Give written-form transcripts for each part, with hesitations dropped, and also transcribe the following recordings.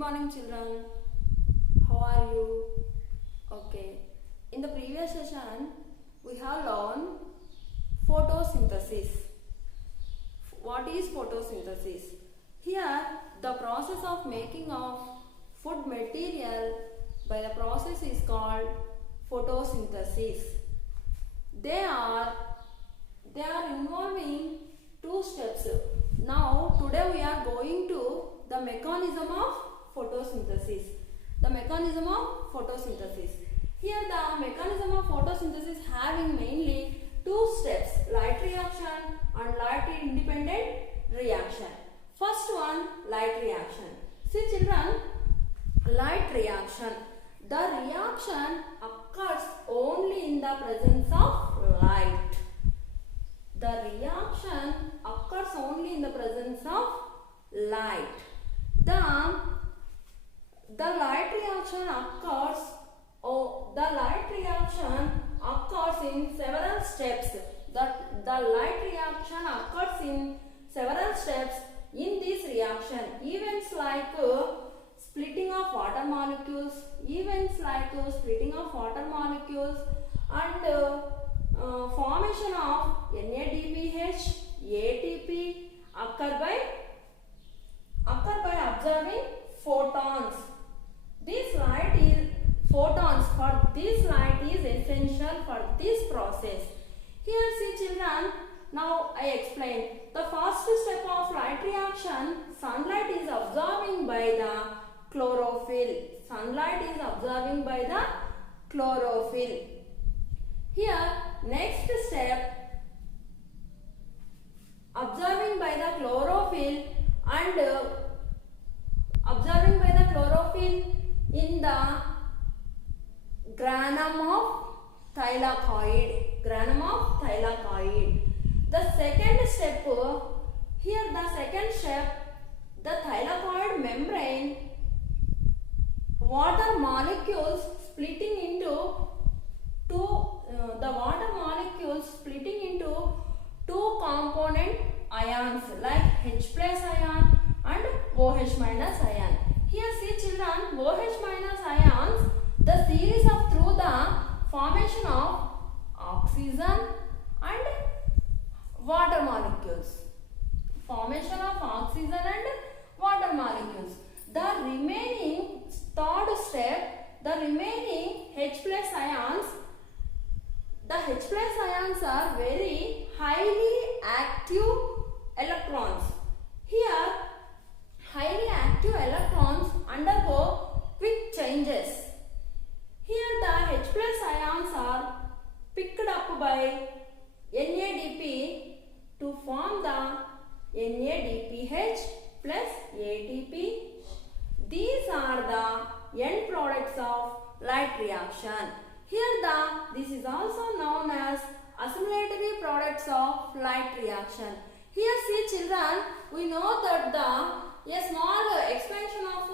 morning children. How are you? Okay. In the previous session we have learned photosynthesis. What is photosynthesis? Here the process of making of food material by the process is called photosynthesis. They are involving two steps. Now today we are going to the mechanism of photosynthesis. The mechanism of photosynthesis. Here the mechanism of photosynthesis having mainly two steps, light reaction and light independent reaction. First one, light reaction. See children, light reaction. The reaction occurs only in the presence of light. The reaction occurs only in the presence of light. The light reaction occurs in several steps. The light reaction occurs in several steps. In this reaction, events like splitting of water molecules, and formation of NADPH, ATP occur by observing photons. This light is photons. For this light is essential for this process. Here see children, now I explain. The first step of light reaction, sunlight is absorbing by the chlorophyll. Here next step, observing by the chlorophyll in the granum of thylakoid. The second step, the thylakoid membrane, water molecules splitting into two component ions like H plus ion and OH minus ion. Here see children, OH minus ions, the series of through the formation of oxygen and water molecules. The remaining third step, the remaining H plus ions. The H plus ions are very highly active electrons. Here, highly active electrons undergo quick changes. Here the H plus ions are picked up by NADP to form the NADPH plus ATP. These are the end products of light reaction. Here this is also known as assimilatory products of light reaction. Here see children, we know that a small expansion of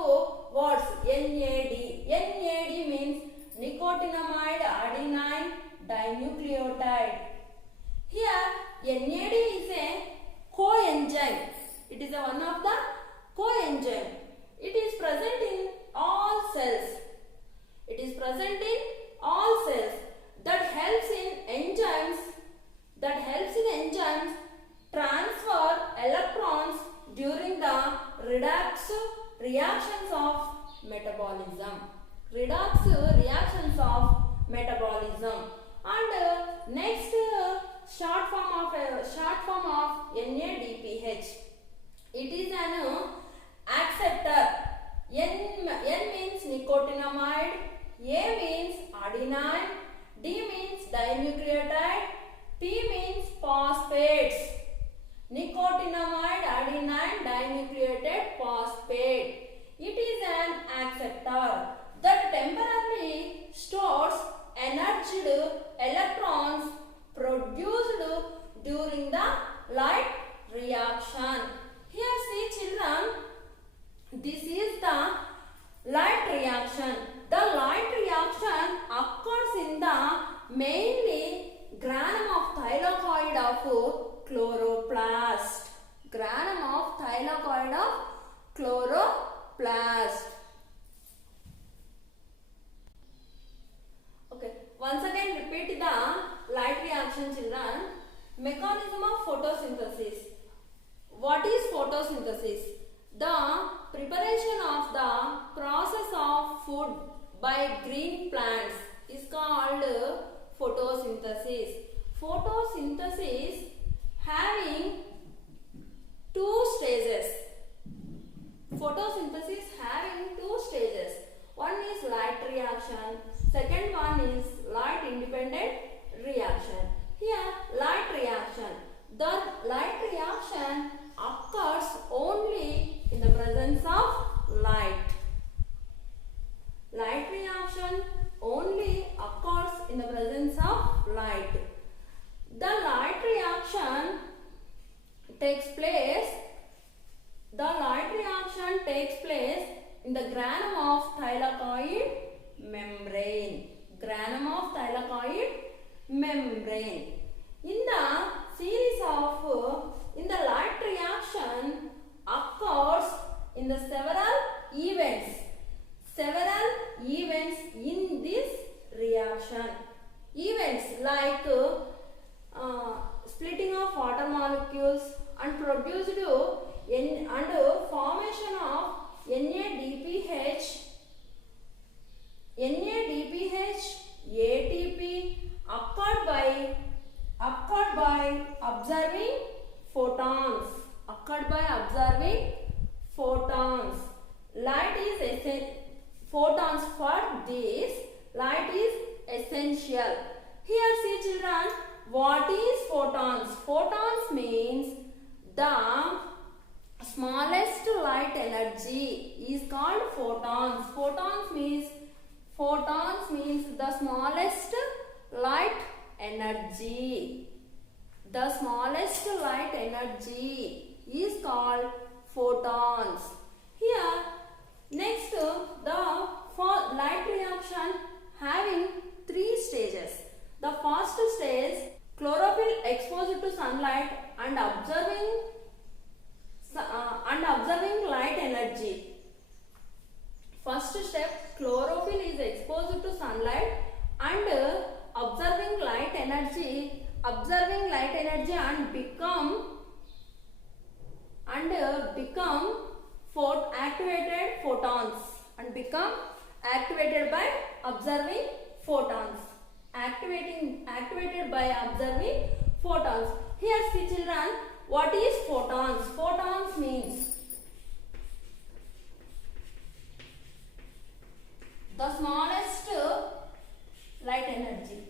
words NAD. NAD means nicotinamide adenine dinucleotide. Here NAD is a coenzyme. It is one of the coenzyme. It is present in all cells. That helps in enzymes transfer electrons during the redox reactions of metabolism. And next short form of NADPH. It is an acceptor. N means nicotinamide, A means adenine, D means dinucleotide, P means phosphates. Nicotinamide adenine dinucleotide phosphate. It is an acceptor that temporarily stores energized electrons produced during the light reaction. Here see children, this is the light reaction. The light reaction occurs in the mainly granum of thylakoid of chloroplast. Chloroplast. reaction, children. Mechanism of photosynthesis. What is photosynthesis? The preparation of the process of food by green plants is called photosynthesis. Photosynthesis having two stages. Photosynthesis having two stages. One is light reaction, second one is light independent reaction. Here, light reaction. The light reaction occurs only in the presence of light. Light reaction only occurs in the presence of light. The light reaction takes place. The light reaction takes place in the granum of thylakoid membrane. Granum of thylakoid membrane. In the series of in the light reaction occurs in the several events. Several events in this reaction. Events like splitting of water molecules and produced and formation of NADPH, ATP occurred by observing photons. Occurred by observing photons. Light is photons for this. Light is essential. Here see children, what is photons? Photons means the smallest light energy is called photons. Photons means the smallest light energy. The smallest light energy is called photons. Here, next the light reaction having three stages. The first stage, chlorophyll exposed to sunlight and observing light energy. First step, chlorophyll is exposed to sunlight and observing light energy and become activated photons and become activated by observing photons. Activated by observing photons. Here see children, what is photons? Photons means the smallest light energy.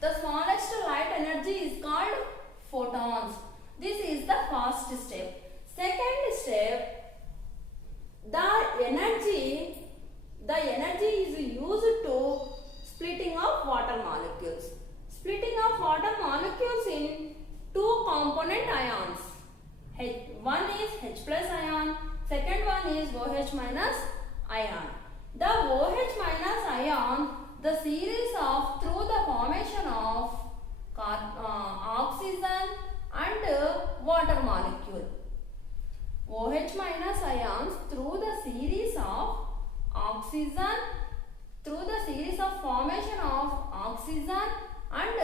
The smallest light energy is called photons. This is the first step. Second step, the energy is used to splitting of water molecules. Splitting of water molecules in two component ions. One is H plus ion, second one is OH minus ion. The OH minus ion, the series of through the formation of oxygen and water molecule. OH minus ions through the series of oxygen, through the series of formation of oxygen and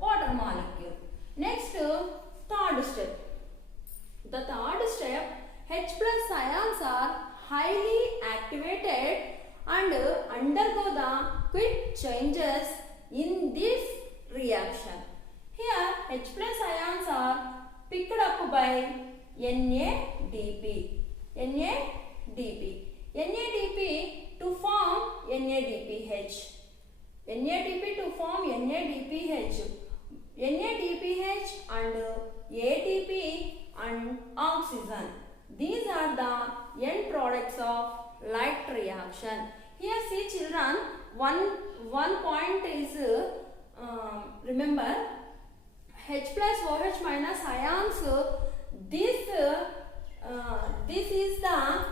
water molecule. Next, third step. The third step, H plus ions are highly activated and undergo the quick changes in this reaction. Here, H plus ions are picked up by NADP. NADP to form NADPH. NADP to form NADPH. NADPH and ATP and oxygen. These are the end products of light reaction. Here see children, one point is remember, H plus OH minus ions, this is the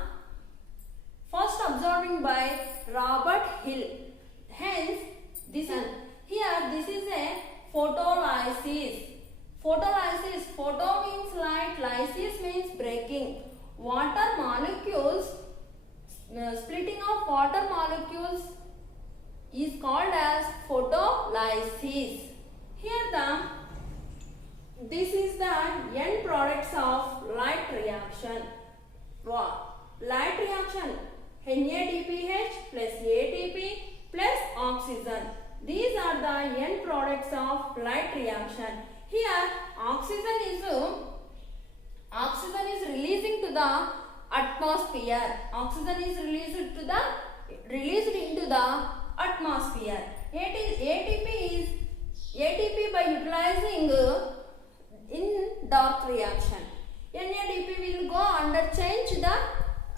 first observing by Robert Hill. Hence, this is a photolysis. Photo means light, lysis means breaking. is called as photolysis. Here this is the end products of light reaction. Light reaction NADPH plus ATP plus oxygen. These are the end products of light reaction. Here oxygen is releasing to the atmosphere. Oxygen is released into the atmosphere. ATP by utilizing in dark reaction. NADP will go under change. The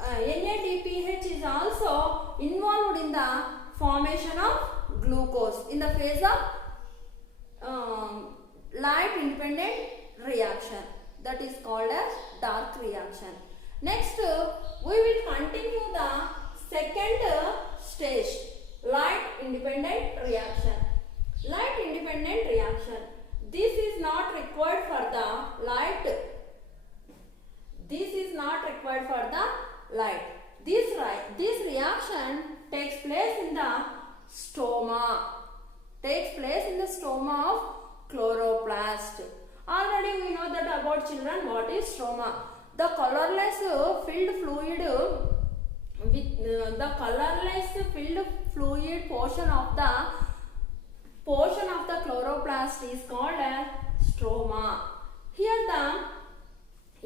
NADPH is also involved in the formation of glucose in the phase of light independent reaction, that is called as dark reaction. Next we will continue the second stage, light independent reaction. Light independent reaction. This is not required for the light. This is not required for the light. This reaction takes place in the stoma. Takes place in the stoma of chloroplast. Already we know that about children. What is stoma? The colorless filled fluid with the colorless filled fluid portion of the chloroplast is called as stroma. Here the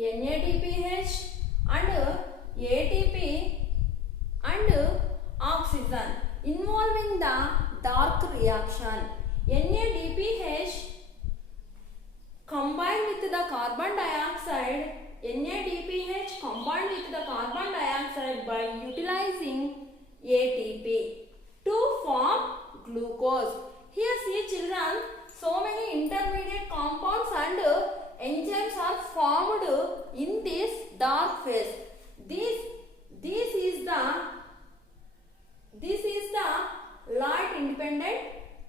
NADPH and ATP and oxygen involving the dark reaction. NADPH combined with the carbon dioxide. NADPH combined with the carbon dioxide by utilizing ATP to form glucose. Here see children, so many intermediate compounds and enzymes are formed in this dark phase. This is the light independent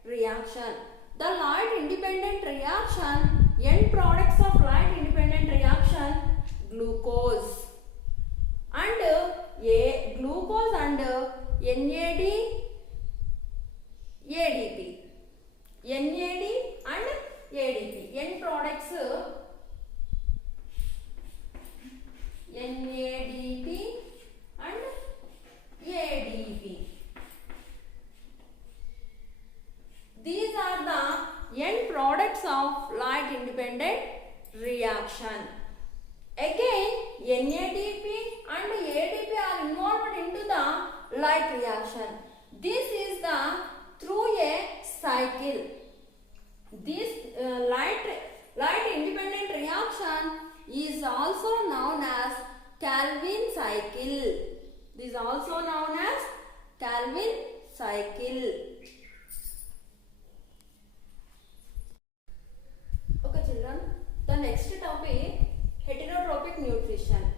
reaction. The light independent reaction, end products of light independent reaction, glucose and glucose and NAD, ADP. NAD and ADP. End products NADP and ADP. These are the end products of light independent reaction. Again, NADP and ADP are involved into the light reaction. This is the through a cycle. This light independent reaction is also known as Calvin cycle. This is also known as Calvin cycle. Okay children, the next topic, heterotropic nutrition.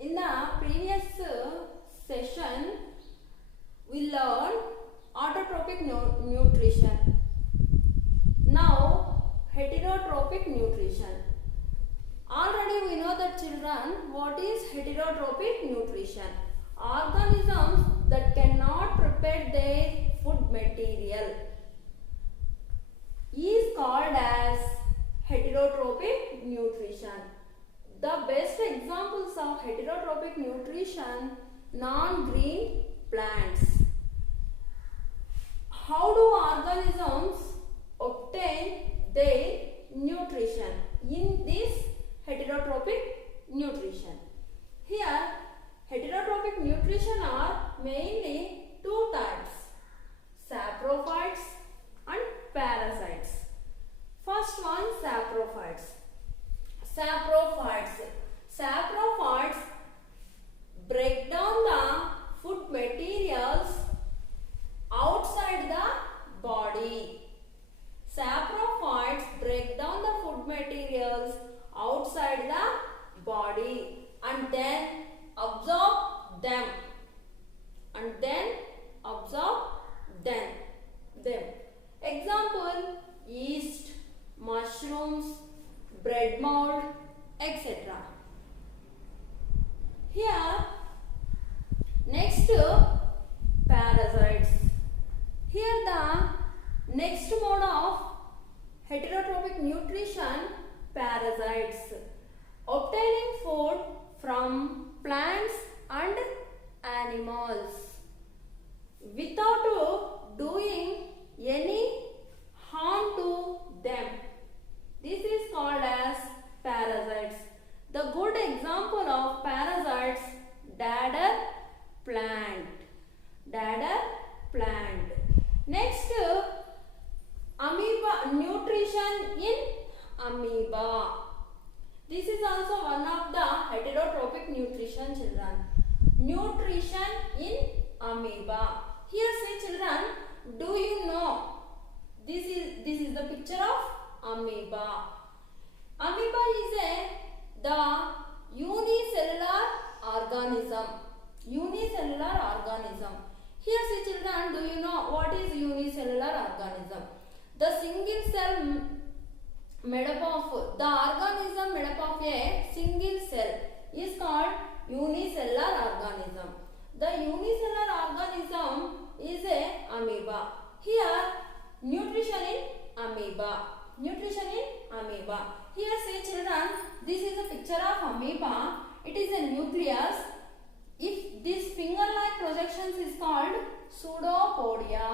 In the previous session we learned autotropic nutrition. Now heterotropic nutrition. Already we know that children, what is heterotropic nutrition? Organisms that cannot prepare their food material is called as heterotropic nutrition. The best examples of heterotropic nutrition, non-green plants. How do organisms obtain their nutrition in this heterotropic nutrition? Here heterotropic nutrition are mainly two types, saprophytes and parasites. First one, saprophytes. Saprophytes break down the food materials outside the body. Saprophytes break down the food materials outside the body and then absorb them. Example, yeast, mushrooms, bread mold, etc. Here, next, parasites. Next mode of heterotrophic nutrition, parasites. Obtaining food from plants and animals without doing any harm to them. This is called as parasites. The good example of parasites, dadder plant. Dadder plant. Next, amoeba, nutrition in amoeba. This is also one of the heterotrophic nutrition, children. Nutrition in amoeba. Here say children, do you know this is the picture of amoeba. Amoeba is the unicellular organism. Unicellular organism. Here say children, do you know what is unicellular organism? The single cell made up of the organism made up of a single cell is called unicellular organism. The unicellular organism is a amoeba. Here nutrition in amoeba. Nutrition in amoeba. Here say children, this is a picture of amoeba. It is a nucleus. If this finger-like projections is called pseudopodia.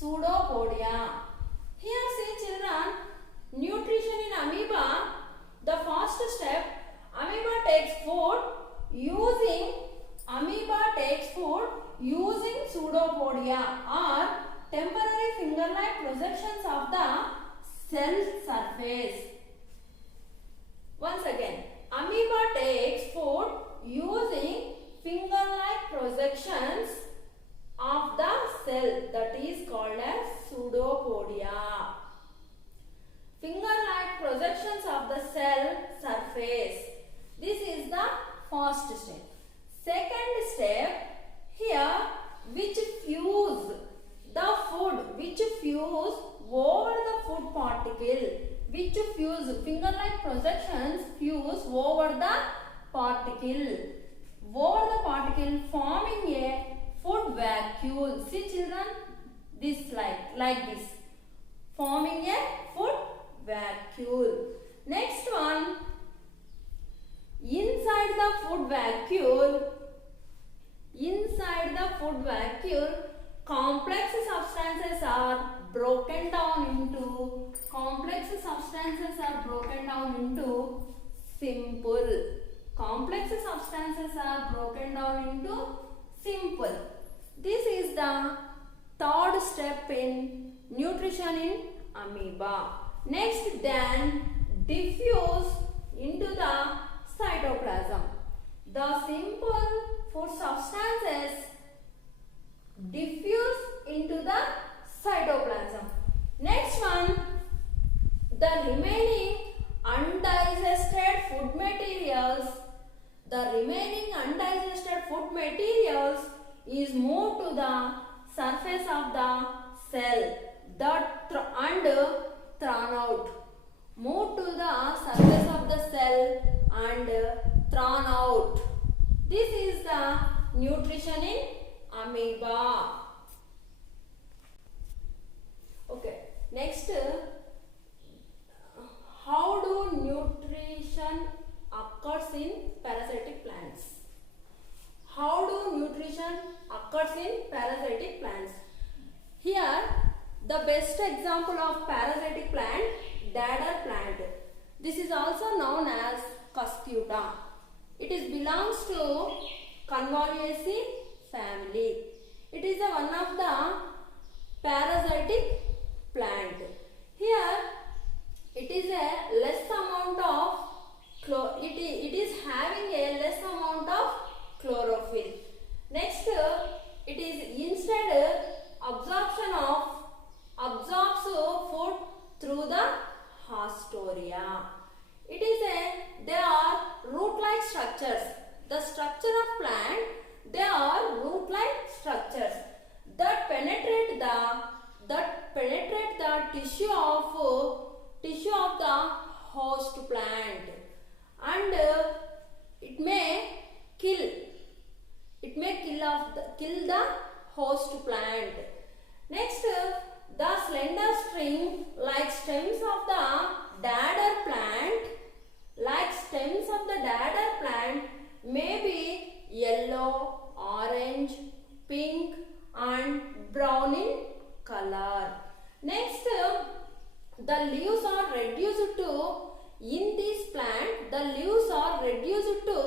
Pseudopodia. Here say children, nutrition in amoeba. The first step, amoeba takes food using pseudopodia or temporary finger-like projections of the cell surface. Once again, amoeba takes food using finger-like projections of the cell, that is called as pseudopodia. Finger-like projections of the cell surface. This is the first step. Second step, here which fuse the food, which fuse over the food particle, which fuse, finger-like projections fuse over the particle, forming a food vacuole. See children, this like this, forming a food vacuole. Next one, inside the food vacuole, complex substances are broken down into simple. Complex substances are broken down into simple. This is the third step in nutrition in amoeba. Next, then diffuse into the cytoplasm. The simple food substances diffuse into the cytoplasm. Next one, the remaining undigested food materials. Is moved to the surface of the cell and thrown out. Move to the surface of the cell and thrown out. This is the nutrition in amoeba. Okay. Next, how do nutrition occurs in parasitic plants? How do nutrition occurs in parasitic plants? Here, the best example of parasitic plant, dadder plant. This is also known as Cuscuta. It is belongs to Convolvulaceae family. It is one of the parasitic plant. Here, it is a less amount of it is having a less amount of chlorophyll. Next, it is instead absorbs food through the hastoria. They are root-like structures. The structure of plant, they are root-like structures that penetrate the tissue of the host plant, and it may kill the host plant. Next, the slender string like stems of the dodder plant, like stems of the dodder plant may be yellow, orange, pink and brown in color. Next, the leaves are reduced to, in this plant, the leaves are reduced to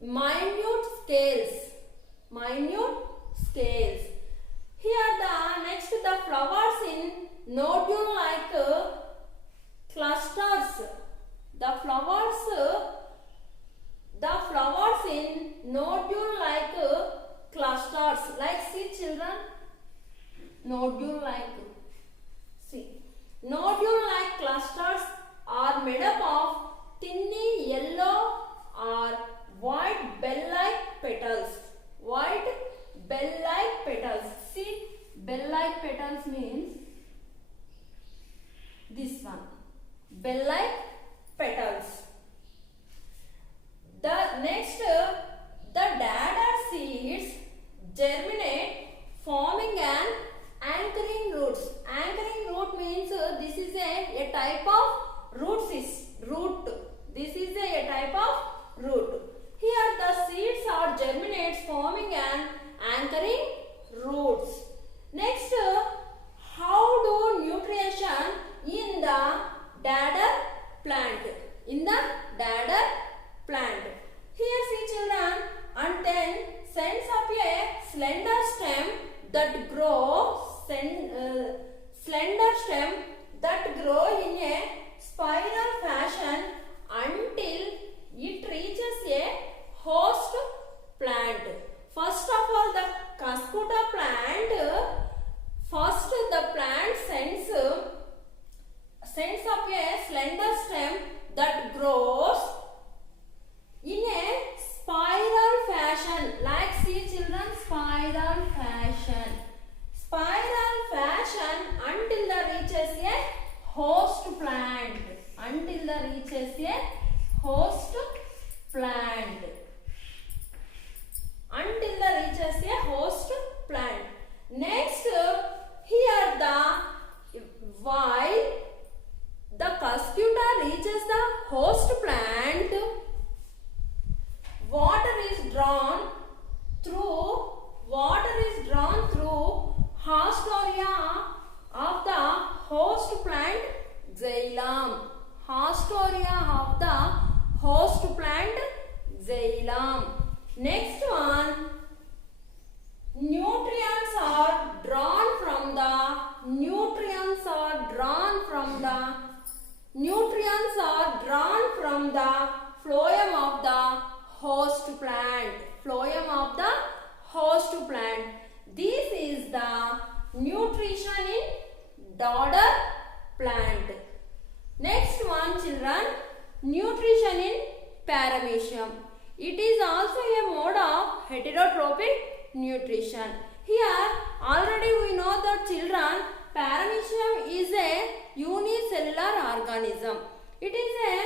minute scales. Minute scales. Here the next the flowers in nodule-like clusters. The flowers in nodule-like clusters. Like see children, nodule-like. See, nodule-like clusters are made up of thinly yellow or white bell-like petals. White bell-like petals. See, bell-like petals means this one. Bell-like petals. The next, the dodder seeds germinate, forming an anchoring roots. Anchoring root means this is a type of root. This is a type of root. Here the seeds are germinates, forming an anchoring roots. Next, how do nutrition in the dodder plant? In the dodder plant. Here see children, and then sends up a slender stem that grows, slender stem that grow in a spiral fashion until it reaches a host plant. First of all, the cuscuta plant, first the plant sends up a slender stem that grows in a spiral fashion. Like see children, spiral fashion. Spiral fashion until the reaches a host plant. Until the reaches a host plant. Until the reaches a host plant. Next, here while the cuscuta reaches the host plant, water is drawn through haustoria of the host plant xylem. Haustoria of the host plant xylem. Next one, nutrients are drawn from the phloem of the host plant. Phloem of the host plant. This is the nutrition in dodder plant. Next one children, nutrition in paramecium. It is also a mode of heterotrophic nutrition. Here already we know that children, paramecium is a unicellular organism. It is a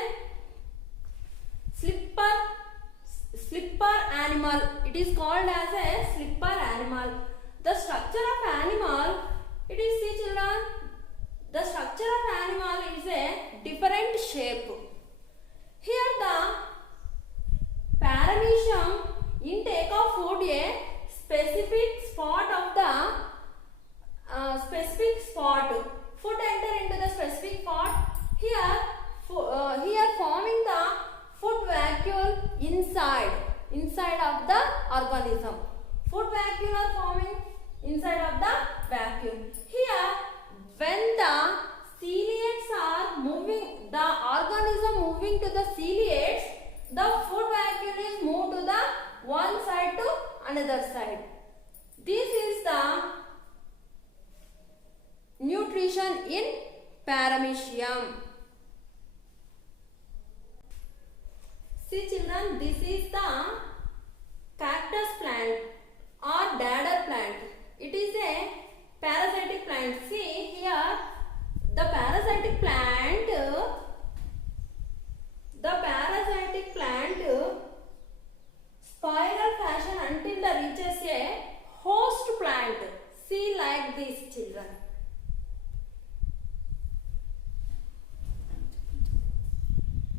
slipper animal. It is called as a slipper animal. The structure of animal, it is see children, the structure of animal is a different shape. Here the paramecium intake of food a specific spot of the food enter into the specific spot. Here forming the food vacuole inside of the organism. Food vacuole are forming inside of the vacuole. Here when the ciliates are moving, the organism moving to the ciliates, the food vacuole is moved to the one side to another side. This is the nutrition in paramecium. See children, this is the cactus plant or dodder plant. It is a parasitic plant. See here, the parasitic plant spiral fashion until the reaches a host plant. See like this children.